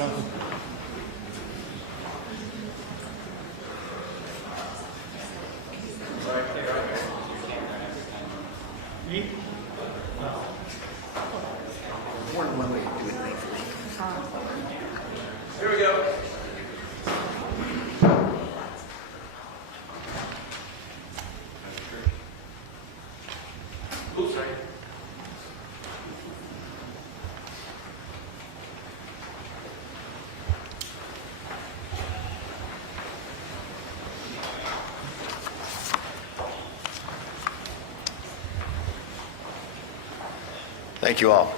Jonathan. Here we go. Oops, sorry. Thank you all.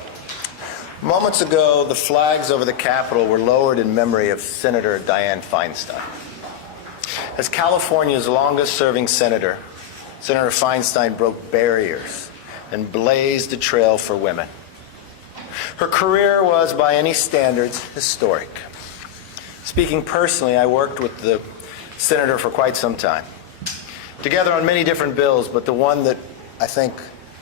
Moments ago, the flags over the Capitol were lowered in memory of Senator Dianne Feinstein. As California's longest-serving senator, Senator Feinstein broke barriers and blazed a trail for women. Her career was, by any standards, historic. Speaking personally, I worked with the senator for quite some time, together on many different bills, but the one that I think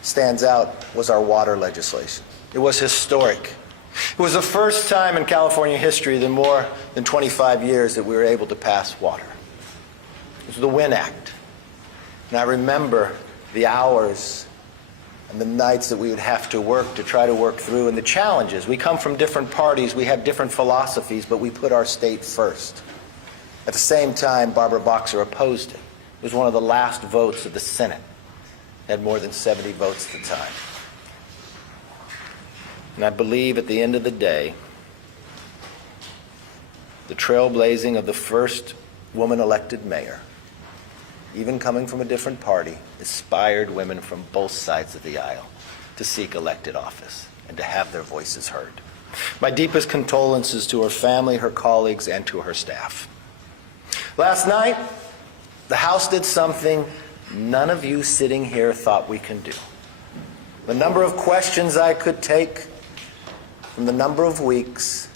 stands out was our water legislation. It was historic. It was the first time in California history in more than 25 years that we were able to pass water. It was the WIN Act. And I remember the hours and the nights that we would have to work to try to work through, and the challenges. We come from different parties, we have different philosophies, but we put our state first. At the same time, Barbara Boxer opposed it. It was one of the last votes of the Senate. Had more than 70 votes at the time. And I believe at the end of the day, the trailblazing of the first woman elected mayor, even coming from a different party, inspired women from both sides of the aisle to seek elected office and to have their voices heard. My deepest condolences to her family, her colleagues, and to her staff. Last night, the House did something none of you sitting here thought we can do. The number of questions I could take from the number of weeks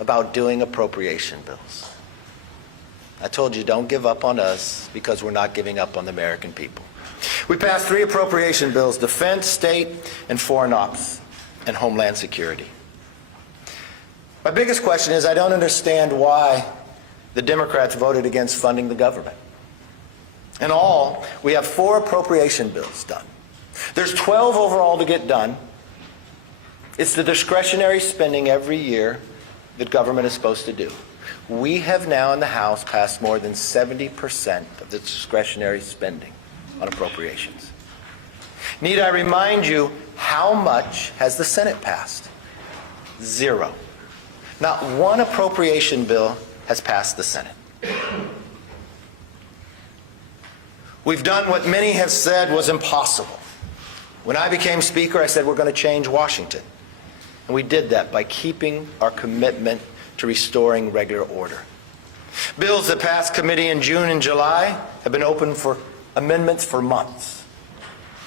about doing appropriation bills. I told you, don't give up on us, because we're not giving up on the American people. We passed 3 appropriation bills: defense, state, and foreign ops, and homeland security. My biggest question is, I don't understand why the Democrats voted against funding the government. In all, we have 4 appropriation bills done. There's 12 overall to get done. It's the discretionary spending every year that government is supposed to do. We have now in the House passed more than 70% of the discretionary spending on appropriations. Need I remind you, how much has the Senate passed? 0. Not one appropriation bill has passed the Senate. We've done what many have said was impossible. When I became Speaker, I said we're going to change Washington. And we did that by keeping our commitment to restoring regular order. Bills that passed committee in June and July have been open for amendments for months.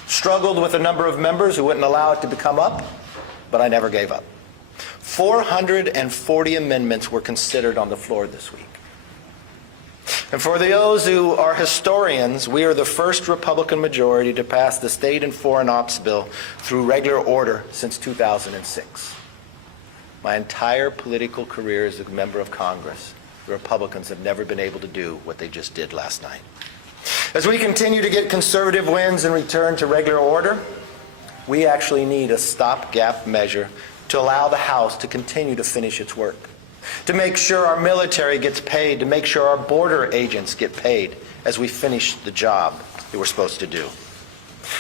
Struggled with a number of members who wouldn't allow it to come up, but I never gave up. 440 amendments were considered on the floor this week. And for those who are historians, we are the first Republican majority to pass the State and Foreign Ops bill through regular order since 2006. My entire political career as a member of Congress, the Republicans have never been able to do what they just did last night. As we continue to get conservative wins and return to regular order, we actually need a stopgap measure to allow the House to continue to finish its work, to make sure our military gets paid, to make sure our border agents get paid as we finish the job that we're supposed to do.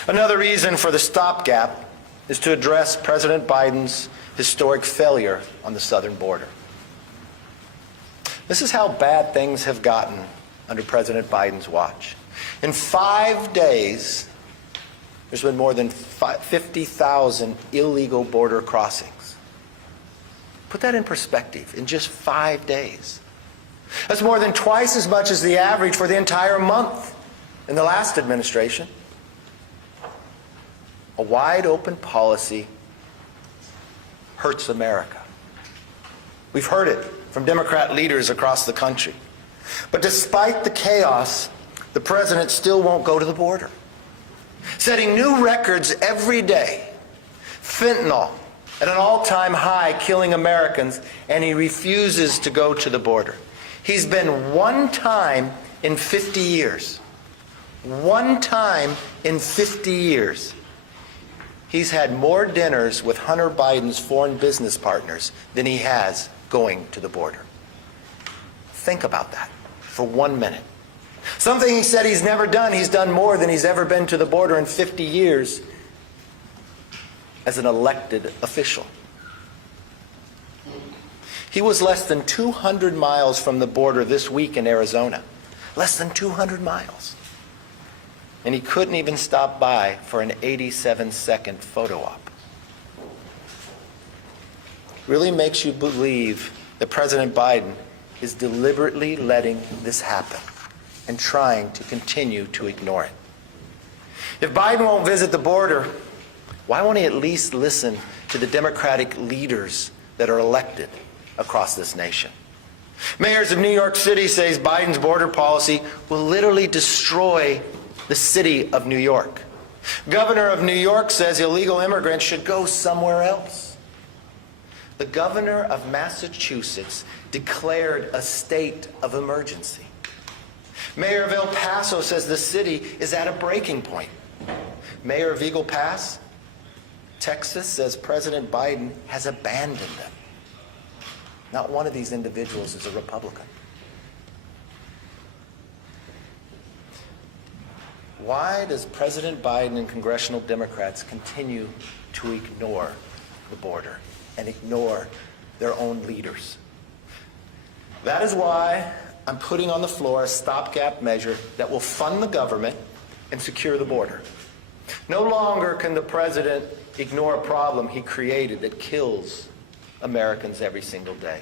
Another reason for the stopgap is to address President Biden's historic failure on the southern border. This is how bad things have gotten under President Biden's watch. In 5 days, there's been more than 50,000 illegal border crossings. Put that in perspective, in just 5 days. That's more than twice as much as the average for the entire month in the last administration. A wide open policy hurts America. We've heard it from Democrat leaders across the country. But despite the chaos, the president still won't go to the border, setting new records every day. Fentanyl, at an all-time high, killing Americans, and he refuses to go to the border. He's been one time in 50 years. One time in 50 years. He's had more dinners with Hunter Biden's foreign business partners than he has going to the border. Think about that for 1 minute. Something he said he's never done. He's done more than he's ever been to the border in 50 years as an elected official. He was less than 200 miles from the border this week in Arizona. Less than 200 miles. And he couldn't even stop by for an 87-second photo op. Really makes you believe that President Biden is deliberately letting this happen and trying to continue to ignore it. If Biden won't visit the border, why won't he at least listen to the Democratic leaders that are elected across this nation? Mayors of New York City says Biden's border policy will literally destroy the city of New York. Governor of New York says illegal immigrants should go somewhere else. The governor of Massachusetts declared a state of emergency. Mayor of El Paso says the city is at a breaking point. Mayor of Eagle Pass, Texas, says President Biden has abandoned them. Not one of these individuals is a Republican. Why does President Biden and congressional Democrats continue to ignore the border and ignore their own leaders? That is why I'm putting on the floor a stopgap measure that will fund the government and secure the border. No longer can the president ignore a problem he created that kills Americans every single day,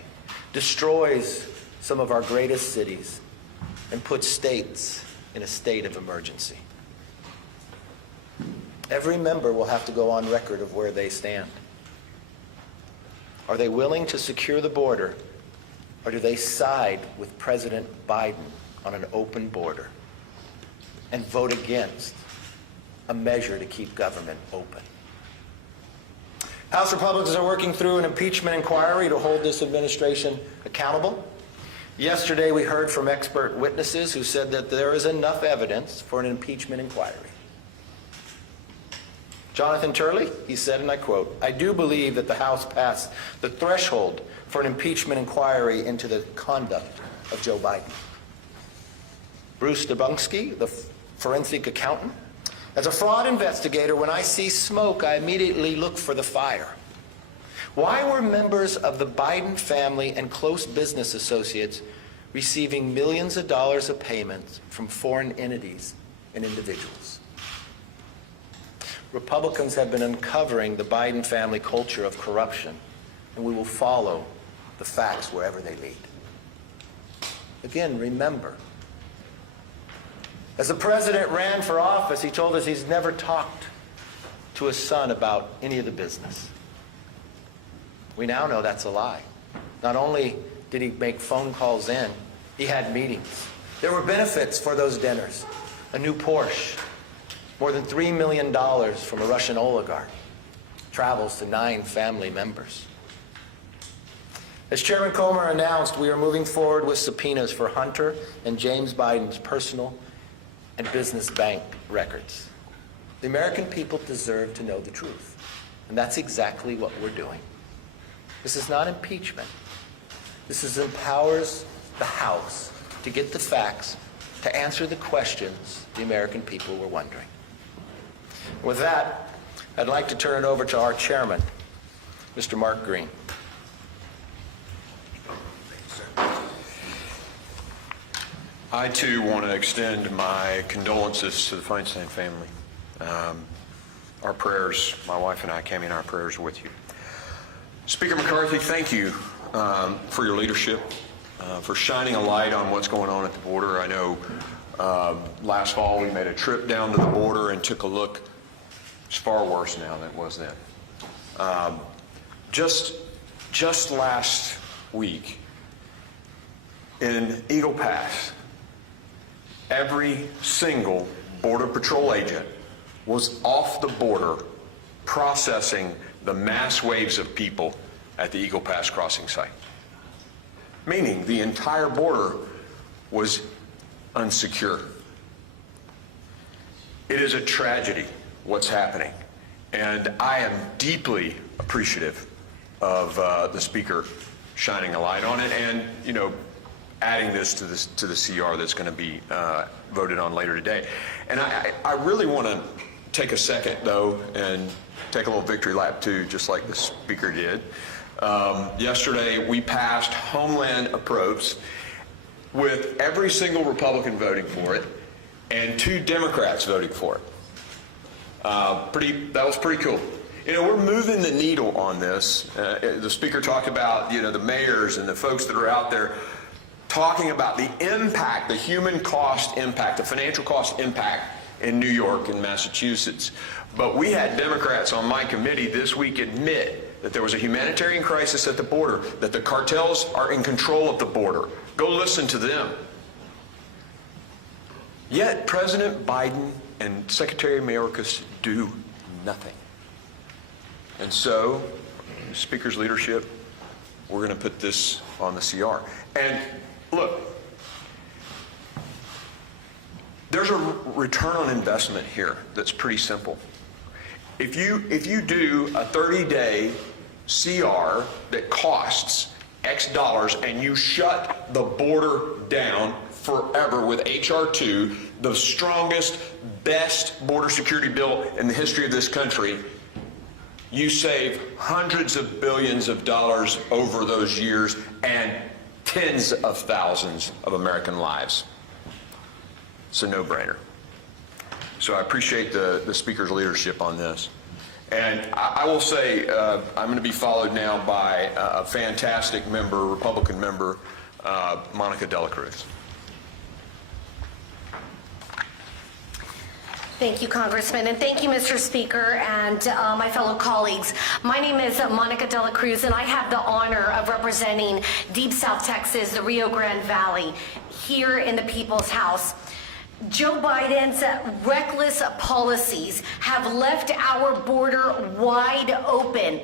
destroys some of our greatest cities, and puts states in a state of emergency. Every member will have to go on record of where they stand. Are they willing to secure the border, or do they side with President Biden on an open border and vote against a measure to keep government open? House Republicans are working through an impeachment inquiry to hold this administration accountable. Yesterday, we heard from expert witnesses who said that there is enough evidence for an impeachment inquiry. Jonathan Turley, he said, and I quote, "I do believe that the House passed the threshold for an impeachment inquiry into the conduct of Joe Biden." Bruce Dubunski, the forensic accountant, "As a fraud investigator, when I see smoke, I immediately look for the fire. Why were members of the Biden family and close business associates receiving millions of dollars of payments from foreign entities and individuals?" Republicans have been uncovering the Biden family culture of corruption, and we will follow the facts wherever they lead. Again, remember, as the president ran for office, he told us he's never talked to his son about any of the business. We now know that's a lie. Not only did he make phone calls in, he had meetings. There were benefits for those dinners. A new Porsche, more than $3 million from a Russian oligarch, travels to 9 family members. As Chairman Comer announced, we are moving forward with subpoenas for Hunter and James Biden's personal and business bank records. The American people deserve to know the truth, and that's exactly what we're doing. This is not impeachment. This empowers the House to get the facts, to answer the questions the American people were wondering. With that, I'd like to turn it over to our chairman, Mr. Mark Green. I, too, want to extend my condolences to the Feinstein family. Our prayers, my wife and I, Cammie, and our prayers are with you. Speaker McCarthy, thank you for your leadership, for shining a light on what's going on at the border. I know last fall we made a trip down to the border and took a look. It's far worse now than it was then. Just last week in Eagle Pass, every single Border Patrol agent was off the border processing the mass waves of people at the Eagle Pass crossing site. Meaning the entire border was unsecure. It is a tragedy what's happening, and I am deeply appreciative of the Speaker shining a light on it and, you know, adding this to the CR that's going to be voted on later today. And I really want to take a second, though, and take a little victory lap, too, just like the Speaker did. Yesterday, we passed Homeland Approach with every single Republican voting for it and 2 Democrats voting for it. That was pretty cool. You know, we're moving the needle on this. The Speaker talked about, you know, the mayors and the folks that are out there talking about the impact, the human cost impact, the financial cost impact in New York and Massachusetts. But we had Democrats on my committee this week admit that there was a humanitarian crisis at the border, that the cartels are in control of the border. Go listen to them. Yet President Biden and Secretary Mayorkas do nothing. And so, Speaker's leadership, we're going to put this on the CR. And look, there's a return on investment here that's pretty simple. If you do a 30-day CR that costs X dollars and you shut the border down forever with H.R. 2, the strongest, best border security bill in the history of this country, you save hundreds of billions of dollars over those years and tens of thousands of American lives. It's a no-brainer. So I appreciate the Speaker's leadership on this. And I will say I'm going to be followed now by a fantastic member, Republican member, Monica Dela Cruz. Thank you, Congressman, and thank you, Mr. Speaker, and my fellow colleagues. My name is Monica Dela Cruz, and I have the honor of representing Deep South Texas, the Rio Grande Valley, here in the People's House. Joe Biden's reckless policies have left our border wide open.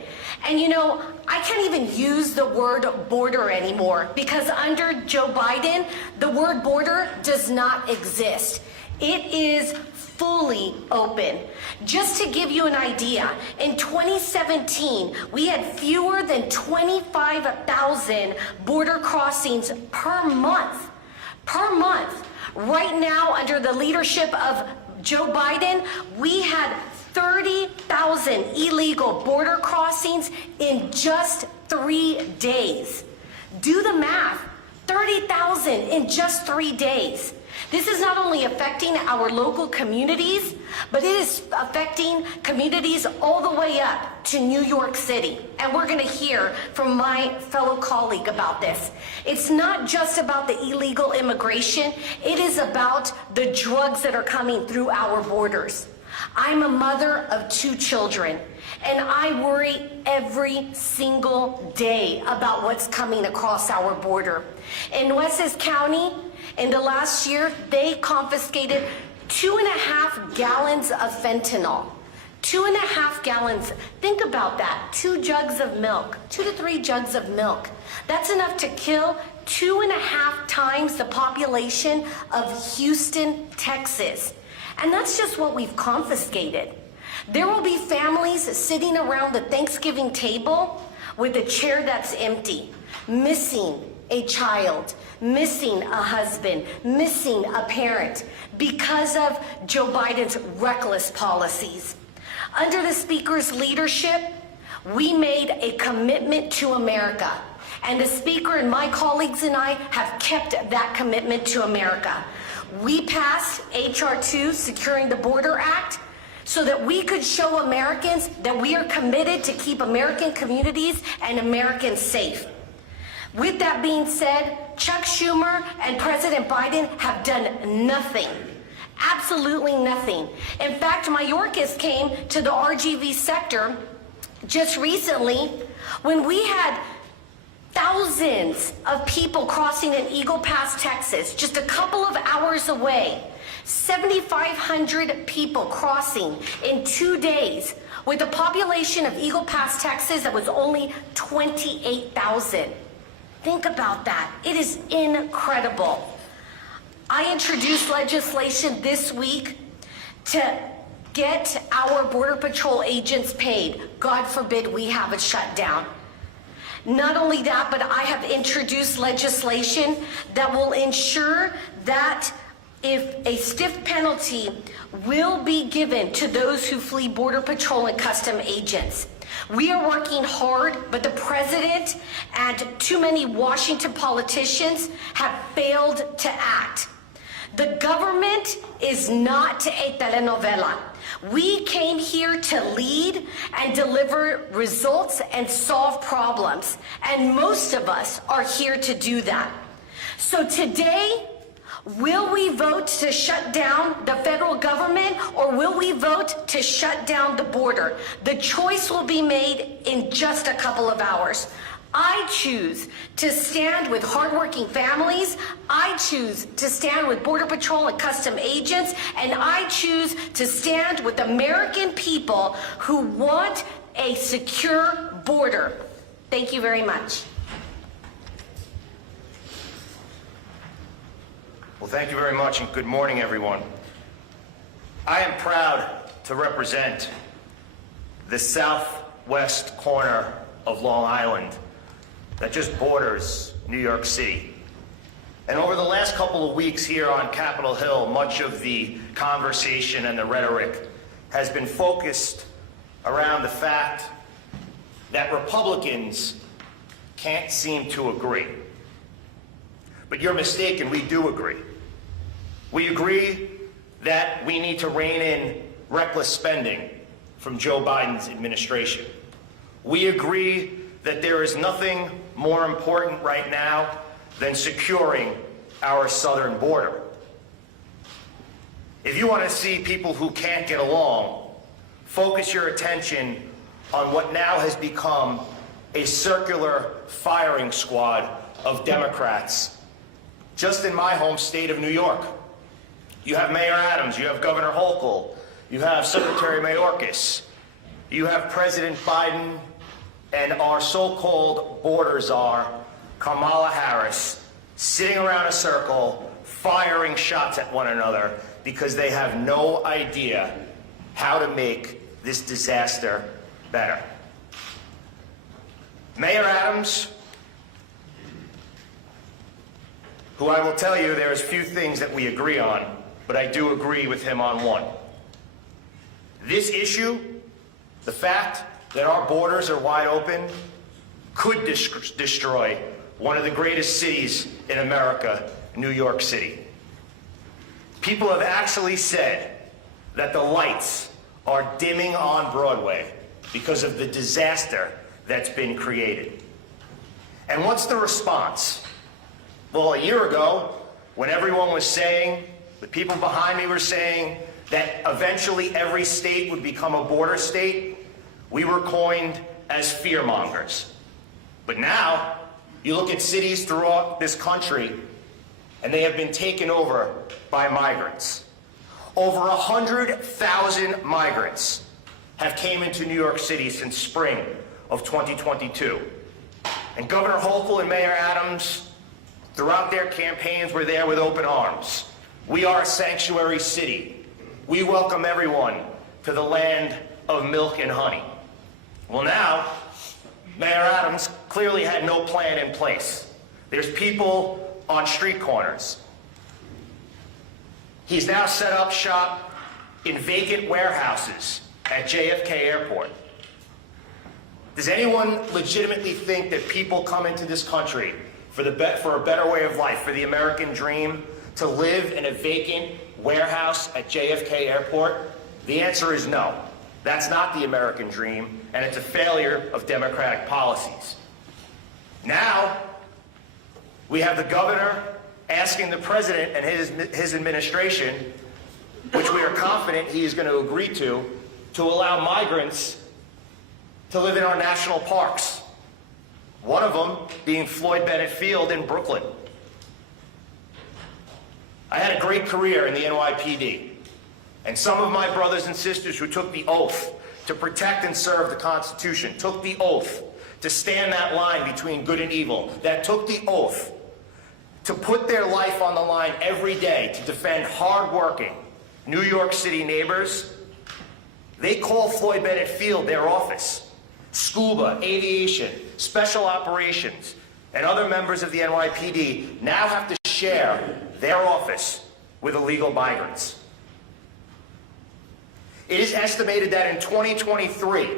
And you know, I can't even use the word border anymore because under Joe Biden, the word border does not exist. It is fully open. Just to give you an idea, in 2017, we had fewer than 25,000 border crossings per month. Per month. Right now, under the leadership of Joe Biden, we had 30,000 illegal border crossings in just 3 days. Do the math, 30,000 in just 3 days. This is not only affecting our local communities, but it is affecting communities all the way up to New York City. And we're going to hear from my fellow colleague about this. It's not just about the illegal immigration. It is about the drugs that are coming through our borders. I'm a mother of 2 children, and I worry every single day about what's coming across our border. In Nueces County, in the last year, they confiscated 2.5 gallons of fentanyl. 2.5 gallons. Think about that. 2 jugs of milk. 2 to 3 jugs of milk. That's enough to kill 2.5 times the population of Houston, Texas. And that's just what we've confiscated. There will be families sitting around the Thanksgiving table with a chair that's empty, missing a child, missing a husband, missing a parent because of Joe Biden's reckless policies. Under the Speaker's leadership, we made a commitment to America, and the Speaker and my colleagues and I have kept that commitment to America. We passed H.R. 2, Securing the Border Act, so that we could show Americans that we are committed to keep American communities and Americans safe. With that being said, Chuck Schumer and President Biden have done nothing. Absolutely nothing. In fact, Mayorkas came to the RGV sector just recently when we had thousands of people crossing in Eagle Pass, Texas, just a couple of hours away. 7,500 people crossing in 2 days, with a population of Eagle Pass, Texas that was only 28,000. Think about that. It is incredible. I introduced legislation this week to get our Border Patrol agents paid. God forbid we have it shut down. Not only that, but I have introduced legislation that will ensure that if a stiff penalty will be given to those who flee Border Patrol and custom agents. We are working hard, but the president and too many Washington politicians have failed to act. The government is not a telenovela. We came here to lead and deliver results and solve problems, and most of us are here to do that. So today, will we vote to shut down the federal government, or will we vote to shut down the border? The choice will be made in just a couple of hours. I choose to stand with hardworking families. I choose to stand with Border Patrol and custom agents. And I choose to stand with American people who want a secure border. Thank you very much. Well, thank you very much, and good morning, everyone. I am proud to represent the southwest corner of Long Island that just borders New York City. And over the last couple of weeks here on Capitol Hill, much of the conversation and the rhetoric has been focused around the fact that Republicans can't seem to agree. But you're mistaken, we do agree. We agree that we need to rein in reckless spending from Joe Biden's administration. We agree that there is nothing more important right now than securing our southern border. If you want to see people who can't get along, focus your attention on what now has become a circular firing squad of Democrats just in my home state of New York. You have Mayor Adams, you have Governor Hochul, you have Secretary Mayorkas, you have President Biden, and our so-called border czar, Kamala Harris, sitting around a circle, firing shots at one another because they have no idea how to make this disaster better. Mayor Adams, who I will tell you there's few things that we agree on, but I do agree with him on one. This issue, the fact that our borders are wide open, could destroy one of the greatest cities in America, New York City. People have actually said that the lights are dimming on Broadway because of the disaster that's been created. And what's the response? Well, a year ago, when everyone was saying, the people behind me were saying that eventually every state would become a border state, we were coined as fearmongers. But now, you look at cities throughout this country, and they have been taken over by migrants. Over 100,000 migrants have came into New York City since spring of 2022. And Governor Hochul and Mayor Adams, throughout their campaigns, were there with open arms. We are a sanctuary city. We welcome everyone to the land of milk and honey. Well, now, Mayor Adams clearly had no plan in place. There's people on street corners. He's now set up shop in vacant warehouses at JFK Airport. Does anyone legitimately think that people come into this country for a better way of life, for the American dream, to live in a vacant warehouse at JFK Airport? The answer is no. That's not the American dream, and it's a failure of democratic policies. Now, we have the governor asking the president and his administration, which we are confident he is going to agree to allow migrants to live in our national parks. One of them being Floyd Bennett Field in Brooklyn. I had a great career in the NYPD, and some of my brothers and sisters who took the oath to protect and serve the Constitution, took the oath to stand that line between good and evil, that took the oath to put their life on the line every day to defend hardworking New York City neighbors, they call Floyd Bennett Field their office. Scuba, aviation, special operations, and other members of the NYPD now have to share their office with illegal migrants. It is estimated that in 2023,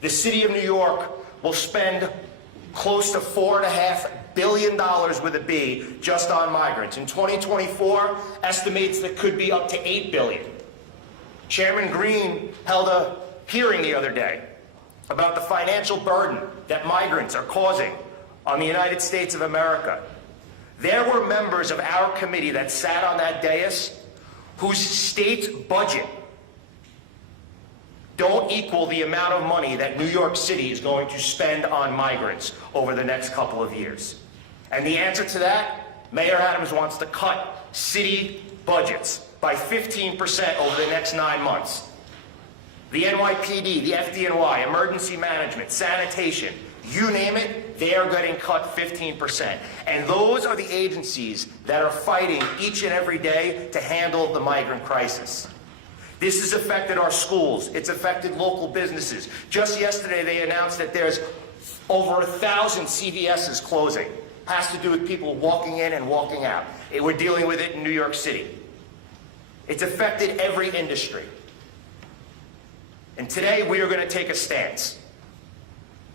the city of New York will spend close to $4.5 billion with a B just on migrants. In 2024, estimates that could be up to $8 billion. Chairman Green held a hearing the other day about the financial burden that migrants are causing on the United States of America. There were members of our committee that sat on that dais whose state's budget don't equal the amount of money that New York City is going to spend on migrants over the next couple of years. And the answer to that, Mayor Adams wants to cut city budgets by 15% over the next 9 months. The NYPD, the FDNY, emergency management, sanitation, you name it, they are getting cut 15%. And those are the agencies that are fighting each and every day to handle the migrant crisis. This has affected our schools. It's affected local businesses. Just yesterday, they announced that there's over 1,000 CVS's closing. Has to do with people walking in and walking out. We're dealing with it in New York City. It's affected every industry. And today, we are going to take a stance.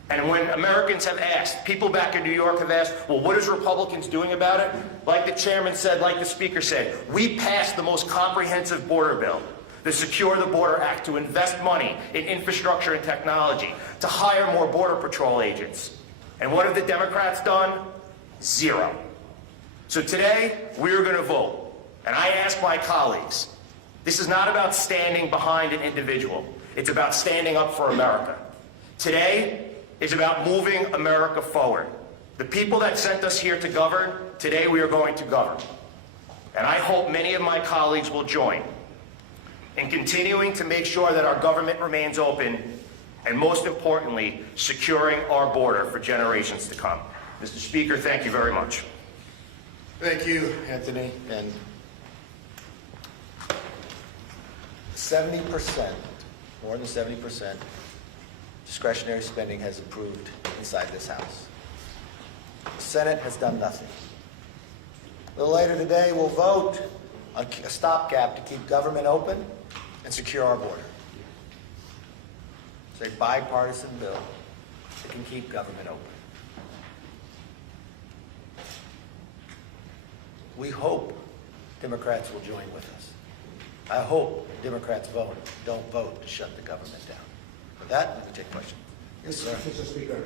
And when Americans have asked, people back in New York have asked, well, what is Republicans doing about it? Like the chairman said, like the speaker said, we passed the most comprehensive border bill, the Secure the Border Act, to invest money in infrastructure and technology, to hire more Border Patrol agents. And what have the Democrats done? Zero. So today, we're going to vote. And I ask my colleagues, this is not about standing behind an individual. It's about standing up for America. Today is about moving America forward. The people that sent us here to govern, today we are going to govern. And I hope many of my colleagues will join in continuing to make sure that our government remains open, and most importantly, securing our border for generations to come. Mr. Speaker, thank you very much. Thank you, Anthony. And 70%, more than 70%, discretionary spending has improved inside this House. The Senate has done nothing. A little later today, we'll vote on a stopgap to keep government open and secure our border. It's a bipartisan bill that can keep government open. We hope Democrats will join with us. I hope Democrats don't vote to shut the government down. With that, we can take questions. Yes, sir. Mr. Speaker,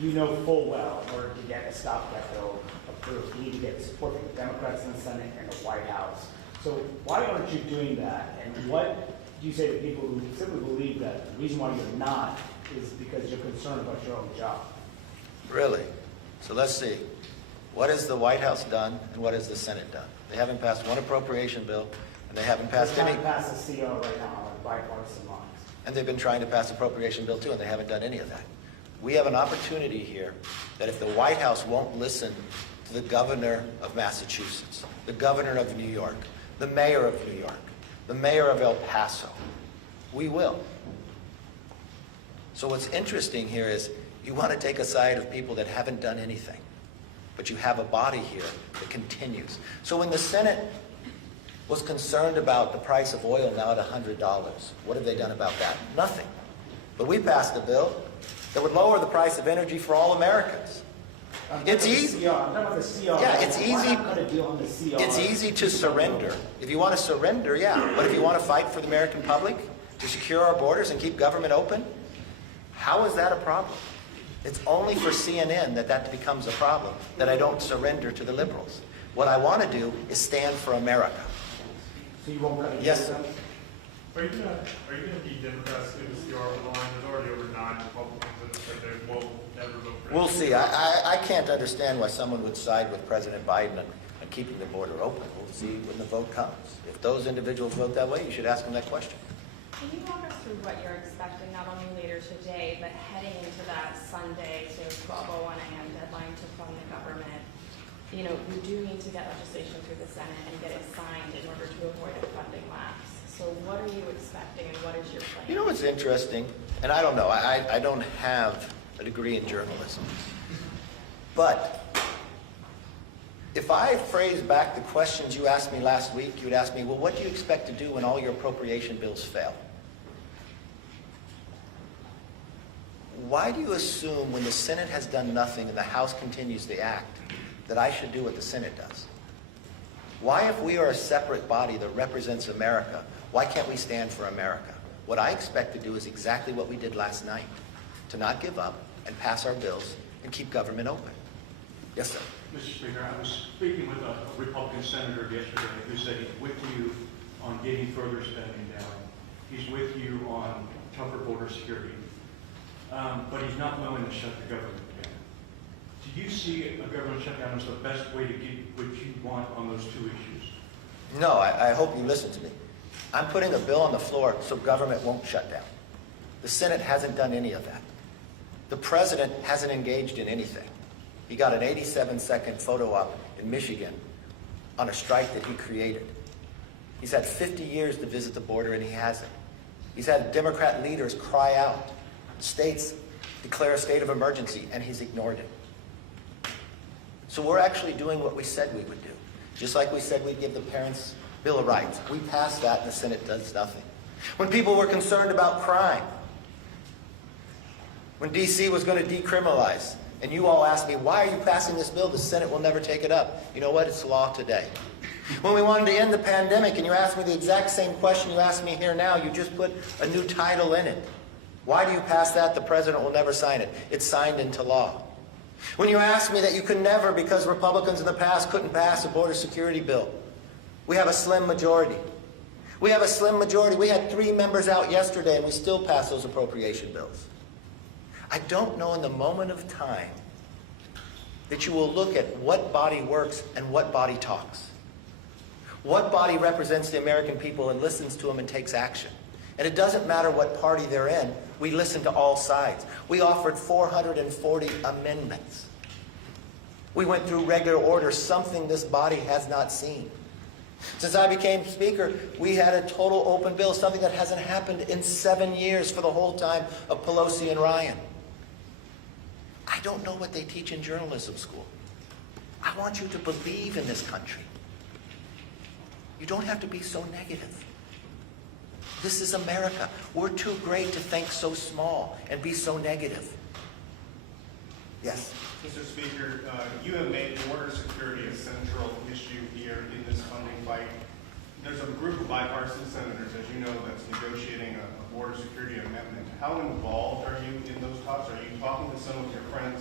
you know full well in order to get a stopgap bill approved, you need to get support from the Democrats in the Senate and the White House. So why aren't you doing that? And what do you say to people who simply believe that the reason why you're not is because you're concerned about your own job? Really? So let's see. What has the White House done and what has the Senate done? They haven't passed one appropriation bill, and they haven't passed any. They're trying to pass a CO right now on bipartisan lines. And they've been trying to pass appropriation bill too, and they haven't done any of that. We have an opportunity here that if the White House won't listen to the governor of Massachusetts, the governor of New York, the mayor of New York, the mayor of El Paso, we will. So what's interesting here is you want to take a side of people that haven't done anything, but you have a body here that continues. So when the Senate was concerned about the price of oil now at $100, what have they done about that? Nothing. But we passed a bill that would lower the price of energy for all Americans. It's easy. I'm talking about the CR. Yeah, it's Why easy. not cut a deal on the CR? It's easy to surrender. If you want to surrender, yeah. But if you want to fight for the American public, to secure our borders and keep government open, how is that a problem? It's only for CNN that becomes a problem, that I don't surrender to the liberals. What I want to do is stand for America. So you won't cut a deal? Yes, sir. Are you gonna be Democrats through the CR line? There's already over 9 Republicans that have said they will never vote for it. We'll see. I can't understand why someone would side with President Biden and keeping the border open. We'll see when the vote comes. If those individuals vote that way, you should ask them that question. Can you walk us through what you're expecting, not only later today, but heading into that Sunday to 12:01 a.m. deadline to fund the government? You know, you do need to get legislation through the Senate and get it signed in order to avoid a funding lapse. So what are you expecting and what is your plan? You know what's interesting? And I don't know. I don't have a degree in journalism. But if I phrase back the questions you asked me last week, you would ask me, well, what do you expect to do when all your appropriation bills fail? Why do you assume when the Senate has done nothing and the House continues the act that I should do what the Senate does? Why, if we are a separate body that represents America, why can't we stand for America? What I expect to do is exactly what we did last night, to not give up and pass our bills and keep government open. Yes, sir. Mr. Speaker, I was speaking with a Republican senator yesterday who said he's with you on getting further spending down. He's with you on tougher border security. But he's not willing to shut the government down. Do you see a government shutdown as the best way to get what you want on those two issues? No, I hope you listen to me. I'm putting a bill on the floor so government won't shut down. The Senate hasn't done any of that. The president hasn't engaged in anything. He got an 87-second photo op in Michigan on a strike that he created. He's had 50 years to visit the border and he hasn't. He's had Democrat leaders cry out. States declare a state of emergency and he's ignored it. So we're actually doing what we said we would do. Just like we said we'd give the parents Bill of Rights. We passed that and the Senate does nothing. When people were concerned about crime, when DC was going to decriminalize, and you all asked me, why are you passing this bill? The Senate will never take it up. You know what? It's law today. When we wanted to end the pandemic, and you asked me the exact same question you asked me here now, you just put a new title in it. Why do you pass that? The president will never sign it. It's signed into law. When you asked me that you could never, because Republicans in the past couldn't pass a border security bill, we have a slim majority. We have a slim majority. We had 3 members out yesterday, and we still passed those appropriation bills. I don't know in the moment of time that you will look at what body works and what body talks. What body represents the American people and listens to them and takes action. And it doesn't matter what party they're in, we listen to all sides. We offered 440 amendments. We went through regular order, something this body has not seen. Since I became Speaker, we had a total open bill, something that hasn't happened in 7 years for the whole time of Pelosi and Ryan. I don't know what they teach in journalism school. I want you to believe in this country. You don't have to be so negative. This is America. We're too great to think so small and be so negative. Yes? Mr. Speaker, you have made border security a central issue here in this funding fight. There's a group of bipartisan senators, as you know, that's negotiating a border security amendment. How involved are you in those talks? Are you talking to some of your friends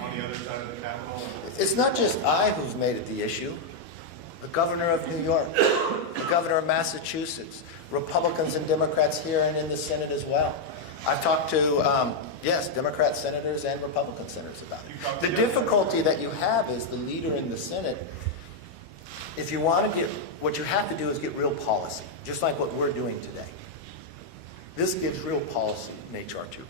on the other side of the Capitol? It's not just I who's made it the issue. The governor of New York, the governor of Massachusetts, Republicans and Democrats here and in the Senate as well. I've talked to, yes, Democrat senators and Republican senators about it. The difficulty that you have is the leader in the Senate. If you want to get, what you have to do is get real policy, just like what we're doing today. This gives real policy in H.R. 2.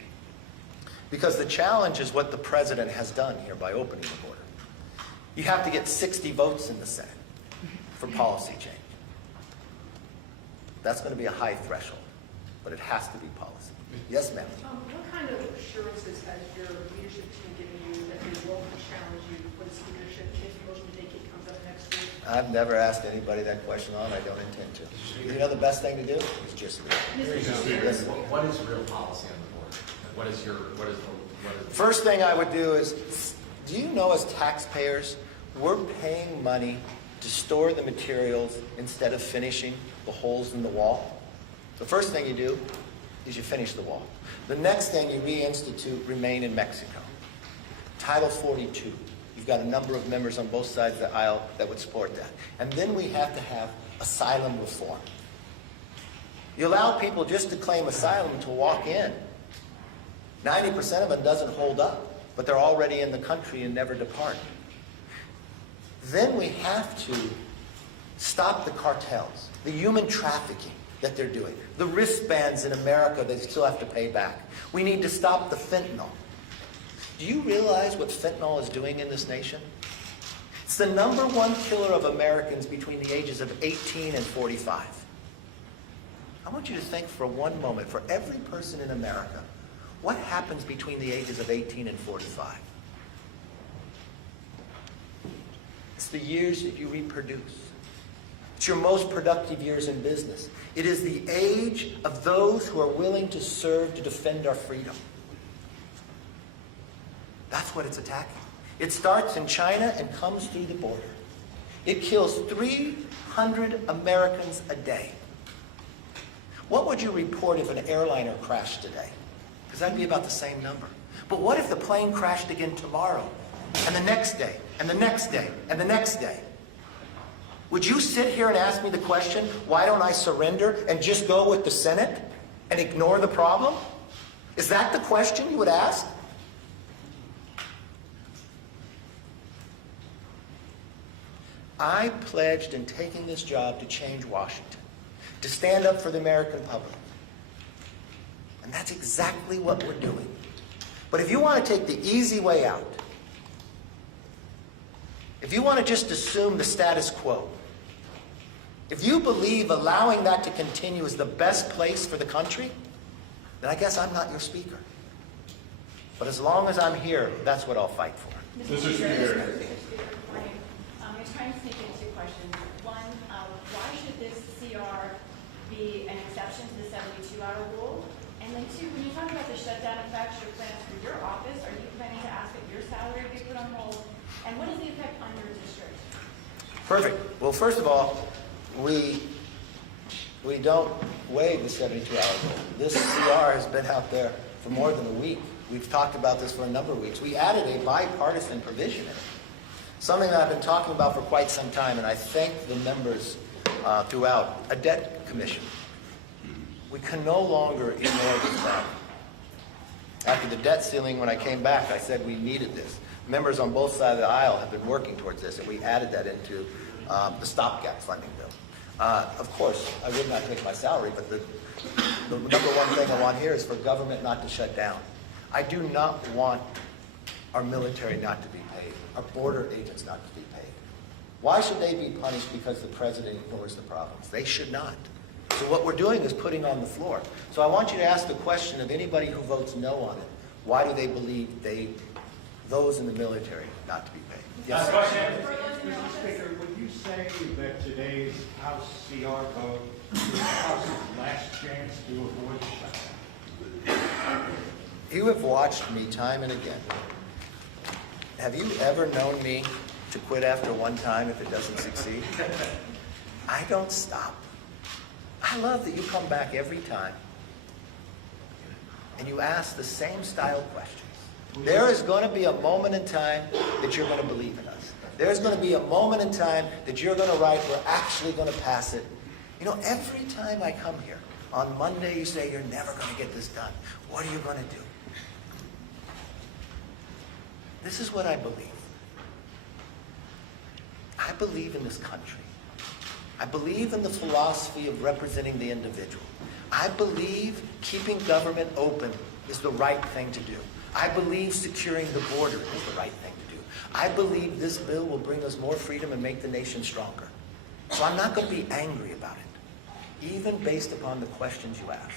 Because the challenge is what the president has done here by opening the border. You have to get 60 votes in the Senate for policy change. That's going to be a high threshold, but it has to be policy. Yes, ma'am. What kind of assurances has your leadership team given you that they won't challenge you for the speakership if the motion to vacate comes up next week? I've never asked anybody that question on. I don't intend to. You know the best thing to do is just leave. Yes. What is real policy on the board? What is First thing I would do is, do you know as taxpayers, we're paying money to store the materials instead of finishing the holes in the wall? The first thing you do is you finish the wall. The next thing you reinstitute remain in Mexico. Title 42. You've got a number of members on both sides of the aisle that would support that. And then we have to have asylum reform. You allow people just to claim asylum to walk in. 90% of them doesn't hold up, but they're already in the country and never depart. then we have to stop the cartels, the human trafficking that they're doing, the wristbands in America they still have to pay back. We need to stop the fentanyl. Do you realize what fentanyl is doing in this nation? It's the #1 killer of Americans between the ages of 18 and 45. I want you to think for one moment, for every person in America, what happens between the ages of 18 and 45? It's the years that you reproduce. It's your most productive years in business. It is the age of those who are willing to serve to defend our freedom. That's what it's attacking. It starts in China and comes through the border. It kills 300 Americans a day. What would you report if an airliner crashed today? Because that'd be about the same number. But what if the plane crashed again tomorrow, and the next day, and the next day, and the next day? Would you sit here and ask me the question, why don't I surrender and just go with the Senate and ignore the problem? Is that the question you would ask? I pledged in taking this job to change Washington, to stand up for the American public. And that's exactly what we're doing. But if you want to take the easy way out, if you want to just assume the status quo, if you believe allowing that to continue is the best place for the country, then I guess I'm not your speaker. But as long as I'm here, that's what I'll fight for. Mr. Speaker. I'm trying to sneak in 2 questions. One, why should this CR be an exception to the 72-hour rule? And then 2, when you talk about the shutdown effects, your plans for your office, are you planning to ask that your salary be put on hold? And what is the effect on your district? Perfect. Well, first of all, we don't waive the 72-hour rule. This CR has been out there for more than a week. We've talked about this for a number of weeks. We added a bipartisan provision in it, something that I've been talking about for quite some time, and I thank the members throughout, a debt commission. We can no longer ignore this problem. After the debt ceiling, when I came back, I said we needed this. Members on both sides of the aisle have been working towards this, and we added that into the stopgap funding bill. Of course, I would not take my salary, but the #1 thing I want here is for government not to shut down. I do not want our military not to be paid, our border agents not to be paid. Why should they be punished because the president ignores the problems? They should not. So what we're doing is putting on the floor. So I want you to ask the question of anybody who votes no on it, why do they believe those in the military not to be paid? Yes, sir. Mr. Speaker, would you say that today's House CR vote is the House's last chance to avoid shutdown? You have watched me time and again. Have you ever known me to quit after one time if it doesn't succeed? I don't stop. I love that you come back every time and you ask the same style questions. There is going to be a moment in time that you're going to believe in us. There's going to be a moment in time that you're going to write, we're actually going to pass it. You know, every time I come here, on Monday you say you're never going to get this done. What are you going to do? This is what I believe. I believe in this country. I believe in the philosophy of representing the individual. I believe keeping government open is the right thing to do. I believe securing the border is the right thing to do. I believe this bill will bring us more freedom and make the nation stronger. So I'm not going to be angry about it, even based upon the questions you ask.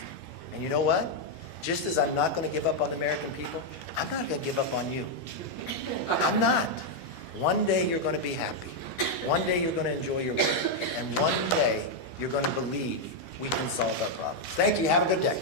And you know what? Just as I'm not going to give up on the American people, I'm not going to give up on you. I'm not. One day you're going to be happy. One day you're going to enjoy your work. And one day you're going to believe we can solve our problems. Thank you. Have a good day.